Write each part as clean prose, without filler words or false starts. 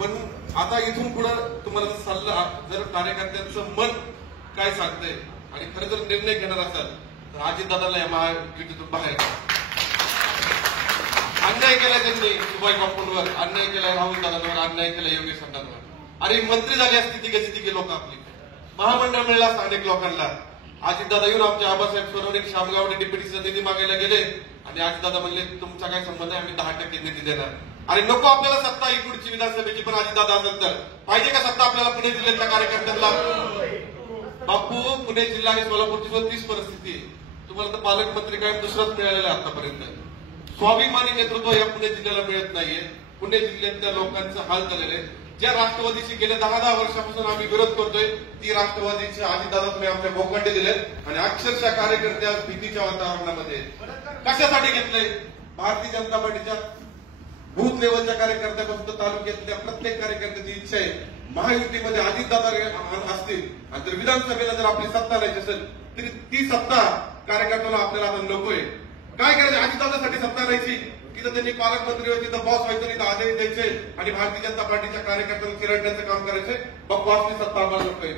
पण आता इथून पुढे तुम्हाला सल्ला, जर कार्यकर्त्यांचं मन काय सांगतंय आणि खरं जर निर्णय घेणार असाल तर अजितदादाला या महायुतीतून बाहेर काढा. अन्याय केला त्यांनी सुभाष बापूंवर, अन्याय केला राहुल दादांवर, अन्याय केला योगेश अण्णांवर. अरे मंत्री झाली असती तिघे लोक आपली, महामंडळ मिळालं असतं अनेक लोकांना. अजितदादा येऊन आमच्या आबासाहेब सोनवणे शामगावडे डिप्युटीचा निधी मागायला गेले आणि अजितदादा म्हणले तुमचा काय संबंध आहे, आम्ही 10% निधी देणार. अरे नको आपल्याला सत्ता ही पुढची विधानसभेची, पण अजितदादा असेल तर पाहिजे का सत्ता आपल्याला पुणे जिल्ह्यातल्या कार्यकर्त्यांना? बापू, पुणे जिल्हा आणि सोलापूरची सुद्धा तीच परिस्थिती आहे. तुम्हाला तर पालकमंत्री काय दुसराच मिळालेला आहे आतापर्यंत. स्वाभिमानी नेतृत्व या पुणे जिल्ह्याला मिळत नाहीये. पुणे जिल्ह्यातल्या लोकांचं हाल झालेले. ज्या राष्ट्रवादीशी गेल्या 10 वर्षापासून आम्ही विरोध करतोय ती राष्ट्रवादीचे अजितदादा तुम्ही आमच्या भोगंडे दिलेत आणि अक्षरशः कार्यकर्ते आज भीतीच्या वातावरणामध्ये. कशासाठी घेतलंय? भारतीय जनता पार्टीच्या बूथ लेवलच्या कार्यकर्त्यापासून तर तालुक्यातल्या प्रत्येक कार्यकर्त्याची इच्छा आहे महायुतीमध्ये अजितदादा असतील आणि जर विधानसभेला जर आपली सत्ता नाही असेल तरी ती सत्ता कार्यकर्त्यांना आपल्याला आता नकोय. काय करायचं? अजितदादासाठी सत्ता राहायची, तिथं त्यांनी पालकमंत्री व्हायचे, तिथं बॉस व्हायचं, तिथं आदेश द्यायचे आणि भारतीय जनता पार्टीच्या कार्यकर्त्यांना चिरडण्याचं काम करायचंय. बॉसची सत्ता आम्हाला नकोय.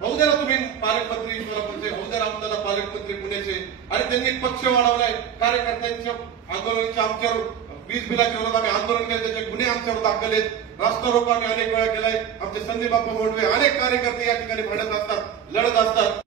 होऊ द्या तुम्ही पालकमंत्री सोलापूरचे, होऊ द्या आमदार पालकमंत्री पुण्याचे. आणि त्यांनी पक्ष वाढवलाय, कार्यकर्त्यांच्या आंदोलनाच्या आमच्यावर वीज बिलाच्या विरोधात आम्ही आंदोलन केलं, त्याचे गुन्हे आमच्यावर दाखल आहेत. रास्ता रोको आम्ही अनेक वेळा केलाय. आमचे संदीप बाप्पा मोडवे अनेक कार्यकर्ते या ठिकाणी भांडत असतात, लढत असतात.